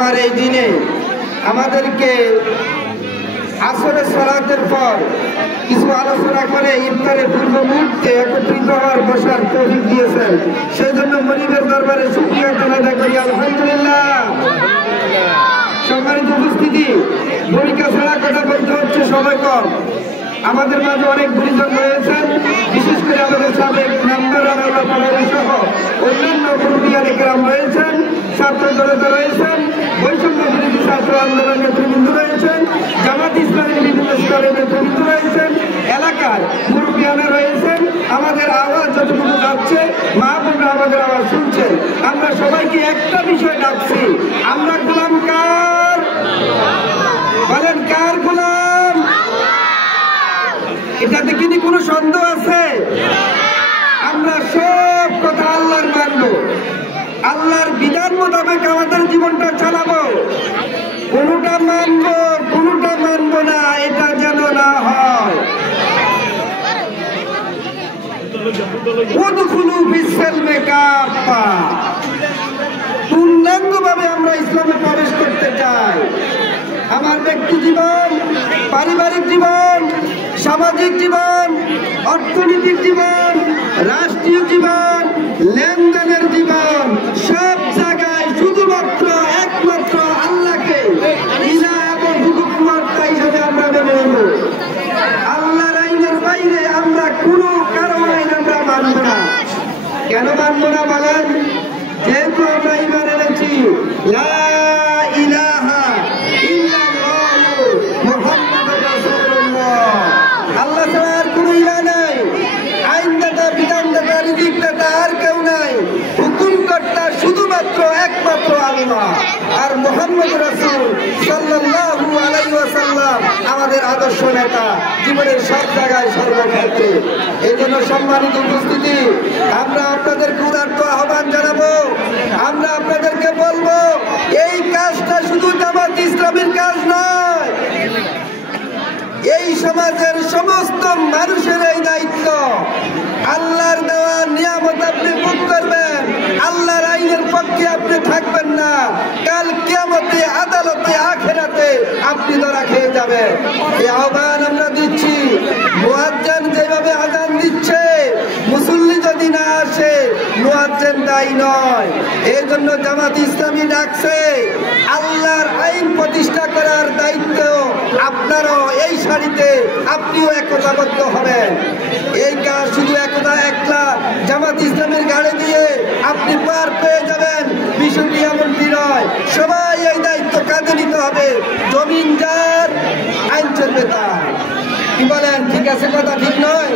জুমার এই দিনে আমাদেরকে আসরের সালাতের পর কিছু আলোচনা করে ইফতারের পূর্ব মুহূর্তে একত্রিত হওয়ার বসার তৌফিক দিয়েছেন। সেই জন্য মনিবের দরবারে শুকরিয়া আদায় করি, আলহামদুলিল্লাহ। সম্মানিত উপস্থিতি, ভূমিকা ছাড়া কথা বলতে হচ্ছে সময় কম। আমাদের মাঝে অনেক গুরুজন রয়েছেন, বিশেষ করে আমাদের সাবেক মেম্বার সহ অন্যান্য মুরব্বিয়ানে কেরাম রয়েছেন, ছাত্র জনতা রয়েছেন, বৈষম্য বিরোধী ছাত্র আন্দোলনের নেতৃবৃন্দ রয়েছেন, জামাত ইসলামের বিভিন্ন স্তরের নেতৃবৃন্দ রয়েছেন, এলাকার মুরব্বিয়ানে রয়েছেন। আমাদের আওয়াজ যতটুকু যাচ্ছে, মা বোনরা আমাদের আওয়াজ শুনছেন। আমরা সবাইকে একটা বিষয় ডাকছি, আমরা গোলাম কার? বলেন, কার গোলাম? এটাতে কি কোনো সন্দেহ আছে? আমরা সব কথা আল্লাহর মানব, আল্লাহর বিধান মোতাবেক আমাদের জীবনটা চালাবো। কোনটা মানবো কোনটা মানবো না, এটা যেন না হয়। পূর্ণাঙ্গভাবে আমরা ইসলামে প্রবেশ করতে চাই। আমার ব্যক্তি জীবন, পারিবারিক জীবন, সামাজিক জীবন, অর্থনৈতিক জীবন, রাষ্ট্রীয় জীবন, লেনদেনের জীবন, সব জায়গায় শুধুমাত্র একমাত্র আল্লাহকে ইলাহ এবং হুকুমকর্তা হিসেবে আমরা মেনে নেব। আল্লাহর আইনের বাইরে আমরা কোনো কারো আইন আমরা মানব না। কেন মানব না বলেন? যেহেতু আমরা ঈমান এনেছি লা ইলাহা ইল্লাল্লাহু মুহাম্মাদুর রাসূলুল্লাহ। আল্লাহ ছাড়া আর কোনো ইলাহ নাই, আইনদাতা, বিধানদাতা, রিজিকদাতা আর কেউ নাই। হুকুমকর্তা শুধুমাত্র একমাত্র আল্লাহ। আর মুহাম্মদ রাসূল সাল্লাল্লাহু আলাইহি ওয়াসাল্লাম আমাদের আদর্শ নেতা, জীবনের সব জায়গায় সর্বক্ষেত্রে। এই জন্য সম্মানিত উপস্থিতি, আমরা আপনাদেরকে উদাত্ত আহ্বান জানাবো। আমরা আপনাদেরকে বলবো, এই কাজটা শুধু জামাত ইসলামীর কাজ নয়, এই সমাজের সমস্ত মানুষের এই দায়িত্ব। আল্লাহর দেওয়া নিয়ামত আপনি ভোগ করবেন, আল্লাহর আইনের পক্ষে আপনি থাকবেন না, কাল কিয়ামতে, আদালতে, আখিরাতে আপনি ধরা খেয়ে যাবেন। এই আহ্বান আমরা দিচ্ছি। মুয়াজ্জিন যেভাবে আযান দিচ্ছে, মুসল্লি যদি না আসে, মুয়াজ্জিন দায়ী নয়। এই জন্য জামাত ইসলামী ডাকছে, আল্লাহর আইন প্রতিষ্ঠা করার দায়িত্ব আপনারও। এই সারিতে আপনিও একতাবদ্ধ হবেন। এই কাজ শুধু একলা জামাত ইসলামের গাড়ি দিয়ে আপনি পার পেয়ে যাবেন, বিষয়টি এমনটি নয়। সবাই এই দায়িত্ব কাঁধে নিতে হবে। জমিন যার, আইন চলবে তার। কি বলেন? ঠিক আছে, কথা ঠিক নয়?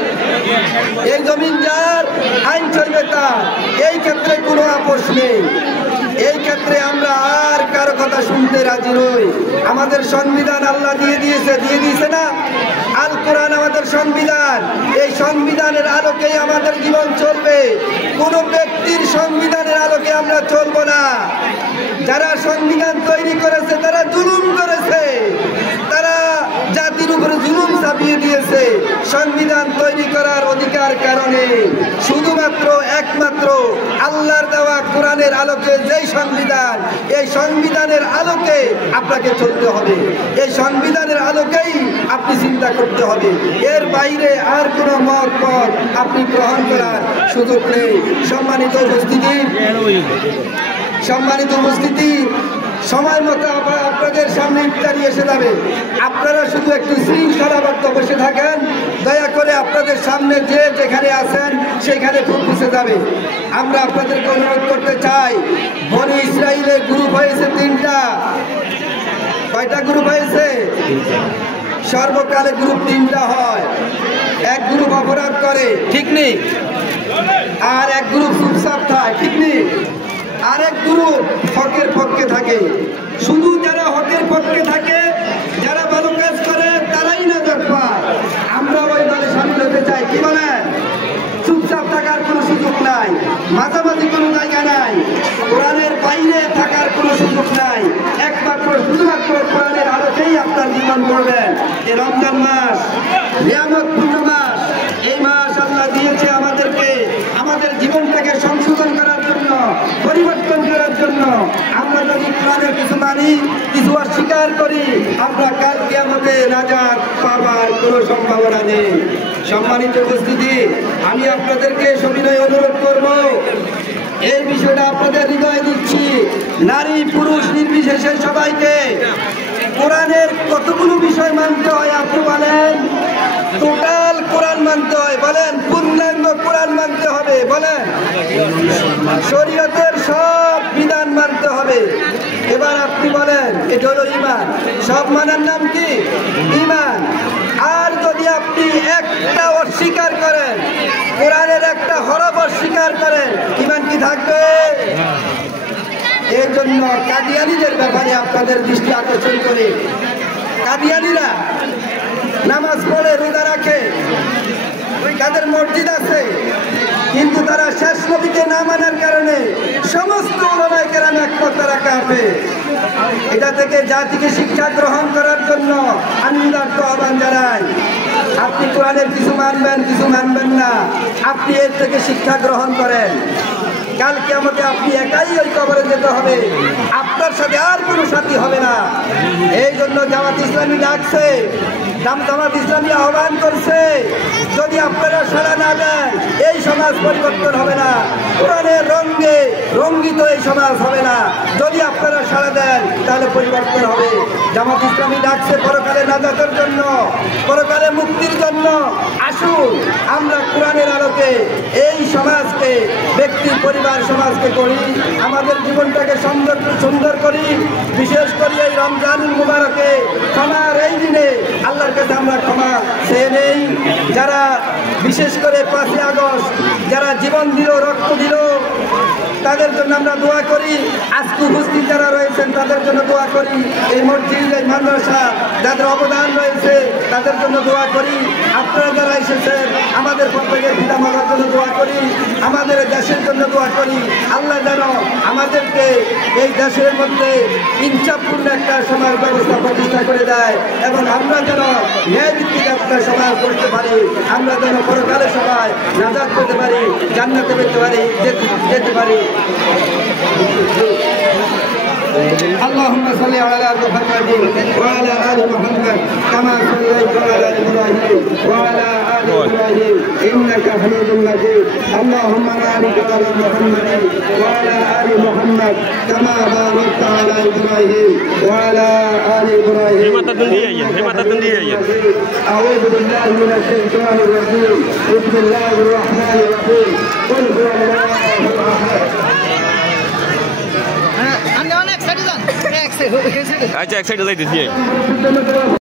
এই জমিন যার, আইন চলবে তার। এই ক্ষেত্রে কোনো আপোষ নেই। এই ক্ষেত্রে আমরা আর কারো কথা শুনতে রাজি নই। আমাদের সংবিধান আল্লাহ দিয়ে দিয়েছে না? আল কোরআন আমাদের সংবিধান। এই সংবিধানের আলোকেই আমাদের জীবন চলবে। কোন ব্যক্তির সংবিধানের আলোকে আমরা চলবো না। যারা সংবিধান তৈরি করেছে তারা জুলুম করেছে, তারা জাতির উপরে জুলুম চাপিয়ে দিয়েছে। সংবিধান তৈরি করার অধিকার কারণে শুধুমাত্র একমাত্র আল্লাহর দেওয়া কোরআনের আলোকে যেই সংবিধান, এই সংবিধানের আলোকে আপনাকে চলতে হবে। এই সংবিধানের আলোকেই আপনি চিন্তা করতে হবে। এর বাইরে আর কোনো মত পথ আপনি গ্রহণ করার সুযোগ নেই। সম্মানিত উপস্থিতি, সময় মতো আপনাদের সামনে ইফতারি এসে যাবে। আপনারা শুধু একটু শৃঙ্খলাবদ্ধ বসে থাকেন। দয়া করে আপনাদের সামনে যে যেখানে আছেন সেখানে পৌঁছে যাবে। আমরা আপনাদেরকে অনুরোধ করতে চাই, বনি ইসরাইলের গ্রুপ হয়েছে 3টা। কয়টা গ্রুপ হয়েছে? সর্বকালে গ্রুপ 3টা হয়। এক গ্রুপ অপরাধ করে, ঠিক নেই? আর এক গ্রুপ চুপচাপ থাকে, ঠিক নেই? আরেক গ্রুপ হকের পক্ষে থাকে। শুধু যারা হকের পক্ষে থাকে, যারা ভালো কাজ করে, তারাই নজর পায়। আমরা ওই দলে সামিল হতে চাই। কি বলেন? চুপচাপ থাকার কোনো সুযোগ নাই, মাঝামাঝি কোনো জায়গা নাই, কোরআনের বাইরে থাকার কোনো সুযোগ নাই। একমাত্র শুধুমাত্র কোরআনের আলোকেই আপনার জীবন করবেন। এই রমজান মাস নিয়ামতপূর্ণ মাস। এই মাস আল্লাহ দিয়েছে আমাদেরকে আমাদের জীবনটাকে সংশোধন করার জন্য, পরিবর্তন করার জন্য। আমরা যদি কোরআনের কিছু মানি, কিছু অস্বীকার করি, আমরা কাল কিয়ামতে নাজাত পাবার কোনো সম্ভাবনা নেই। সম্মানিত উপস্থিতি, আমি আপনাদেরকে সবিনয় অনুরোধ করব, এই বিষয়টা আপনাদের হৃদয়ে দিচ্ছি, নারী পুরুষ নির্বিশেষে সবাইকে কোরআনের কতগুলো বিষয় মানতে হয় আপনি বলেন? টোটাল কোরআন মানতে হয়, বলেন পূর্ণাঙ্গ কোরআন মানতে হবে, বলেন শরীয়তের সব বিধান মানতে হবে। এবার আপনি বলেন এটা হলো ঈমান, সব মানার নাম কি? ঈমান। আর যদি আপনি একটা অস্বীকার করেন, কোরআনের একটা হরফ অস্বীকার করেন, ঈমান কি থাকবে? এই জন্য কাদিয়ানীদের ব্যাপারে আপনাদের দৃষ্টি আকর্ষণ করে, কাদিয়ানীরা নামাজ পড়ে, রোজা রাখে, তাদের মসজিদ আছে, কিন্তু তারা শেষ নবীকে না মানার কারণে সমস্ত উলামায়ে কেরাম একমত তারা কাফের। এটা থেকে জাতিকে শিক্ষা গ্রহণ করার জন্য আমি উদাত্ত আহ্বান জানাই। আপনি কোরআনের কিছু মানবেন, কিছু মানবেন না, আপনি এর থেকে শিক্ষা গ্রহণ করেন। কাল কিয়ামতে আপনি একাই ওই কবরে যেতে হবে, আপনার সাথে আর কোনো সাথী হবে না। এই জন্য জামাত ইসলামী ডাকছে, জামাত ইসলামী আহ্বান করছে, যদি আপনারা সাড়া না দেন এই সমাজ পরিবর্তন হবে না, কোরআনের রঙে রঙ্গিত এই সমাজ হবে না। যদি আপনারা সাড়া দেন তাহলে পরিবর্তন হবে। জামাত ইসলামী ডাকছে পরকালে নাজাতের জন্য, পরকালে মুক্তির জন্য। আসুন আমরা কোরআনের আলোকে এই সমাজকে, ব্যক্তি পরিবার সমাজকে করি, আমাদের জীবনটাকে সুন্দর করি। বিশেষ করে এই রমজানুল মুবারকে ক্ষমার এই দিনে আল্লাহর কাছে আমরা ক্ষমা চেয়ে নেই। যারা বিশেষ করে 5ই আগস্ট যারা জীবন দিল, রক্ত দিল, তাদের জন্য আমরা দোয়া করি। আজকে উপস্থিত যারা রয়েছেন তাদের জন্য দোয়া করি। এই মসজিদ, এই মাদ্রাসা যাদের অবদান রয়েছে তাদের জন্য দোয়া করি। আপনারা যারা এসেছেন আমাদের প্রত্যেকের পিতামাতার জন্য দোয়া করি, আমাদের দেশের জন্য দোয়া করি। আল্লাহ যেন আমাদেরকে এই দেশের মধ্যে ইনসাফপূর্ণ একটা সমাজ ব্যবস্থা প্রতিষ্ঠা করে দেয় এবং আমরা যেন ন্যায়ভিত্তিক একটা সমাজ করতে পারি। আমরা যেন পরকালে সবাই নাজাত পেতে পারি, জান্নাতে পেতে পারি, যেতে পারি। اللهم صل على محمد وعلى آل محمد كما صليت على إبراهيم وعلى آل إبراهيم إنك حميد مجيد. اللهم بارك على محمد وعلى آل محمد كما باركت على إبراهيم وعلى آل إبراهيم. أعوذ بالله من الشيطان الرجيم. بسم الله الرحمن الرحيم. قل هو الله أحد. আচ্ছা এক সাইডে যাইতেছি।